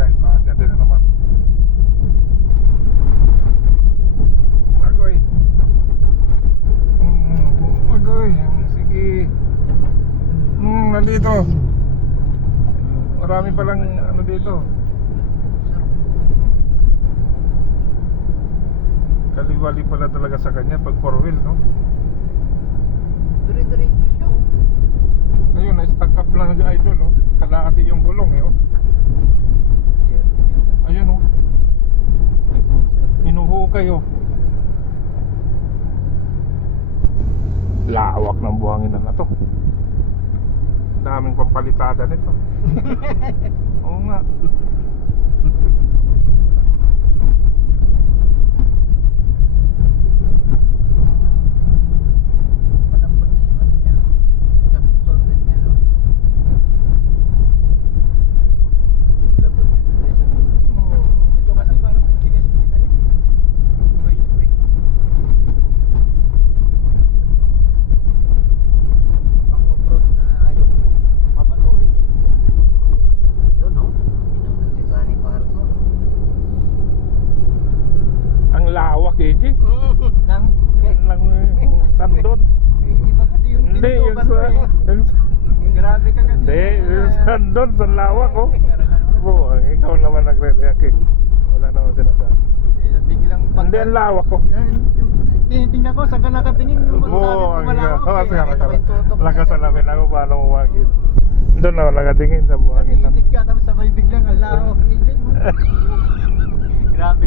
guys, paakyatin na naman. Agoy. Agoy. Sige. Nandito. Marami palang ano dito. Kaliwali pala talaga sa kanya pag 4-wheel, no? Dire-diretso siya, oh. Ayun, na-stack up lang yung idol, oh. Kalahati yung gulong, eh, oh. Ayun, oh. Hinuhukay, oh. Lawak ng buhanginan na to. Daming pampalitada nito. Oo nga. Malambot na yung ano niya. Shock absorbent niya, no? Malambot yung sa ito kasi parang matigas yung pinalit, eh. O yung spring. Pang off-road na yung mabato, hindi. Yun, no? Inunan si Sunny Parson. Ang lawak, eh, G. Nang Lang sandon. iba kasi yung Hindi, yung tinutukan mo, sa... eh. Grabe ka kasi. Hindi, yung sandon, sa lawak, oh. Oo, ikaw naman nagre-react, eh. Wala naman sinasabi. Biglang Hindi, ang lawak, oh. Tinitingnan ko, saan ka nakatingin? Yung masasabi Oo, mo ang malawak, ikaw. Kasi Nakita ko yung tutok. nakasalamin ako paano umagin. Doon ako nakatingin sa buhangin lang. Natitig ka, tapos sabay biglang ang lawak. Grabe.